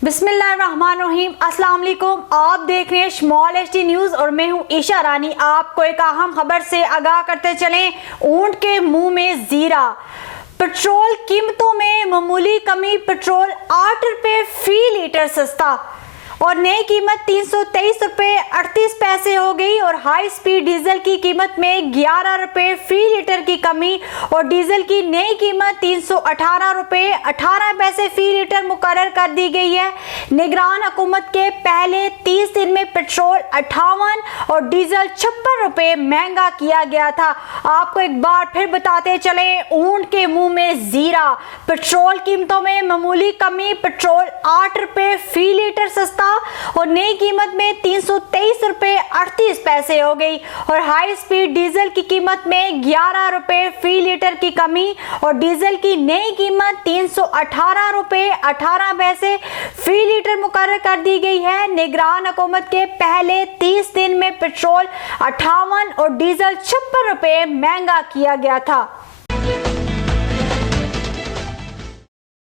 बिस्मिल्लाहिर्रहमानिर्रहीम, अस्सलाम वालेकुम। आप देख रहे हैं स्मॉल एचडी न्यूज और मैं हूं ईशा रानी। आपको एक अहम खबर से आगाह करते चलें। ऊंट के मुंह में जीरा। पेट्रोल कीमतों में मामूली कमी, पेट्रोल 8 रुपए फी लीटर सस्ता और नई कीमत 323 रुपए 38 पैसे हो गई। और हाई स्पीड डीजल की कीमत में 11 रुपए फी लीटर की कमी और डीजल की नई कीमत 318 रुपए 18 पैसे फी लीटर मुकर्रर कर दी गई है। निगरान हुकूमत के पहले 30 दिन में पेट्रोल 58 और डीजल 56 रुपए महंगा किया गया था। आपको एक बार फिर बताते चले, ऊंट के मुंह में जीरा। पेट्रोल कीमतों में मामूली कमी, पेट्रोल 8 रुपए फी लीटर सस्ता और नई कीमत में 323 रुपए 38 पैसे हो गई। और हाई स्पीड डीजल की कीमत में 11 रुपए फी लीटर की कमी और डीजल की नई कीमत 318 रुपए 18 पैसे फी लीटर मुकर्रर कर दी गई है। निगरान हुकूमत के पहले 30 दिन में पेट्रोल 58 और डीजल 56 रुपए महंगा किया गया था।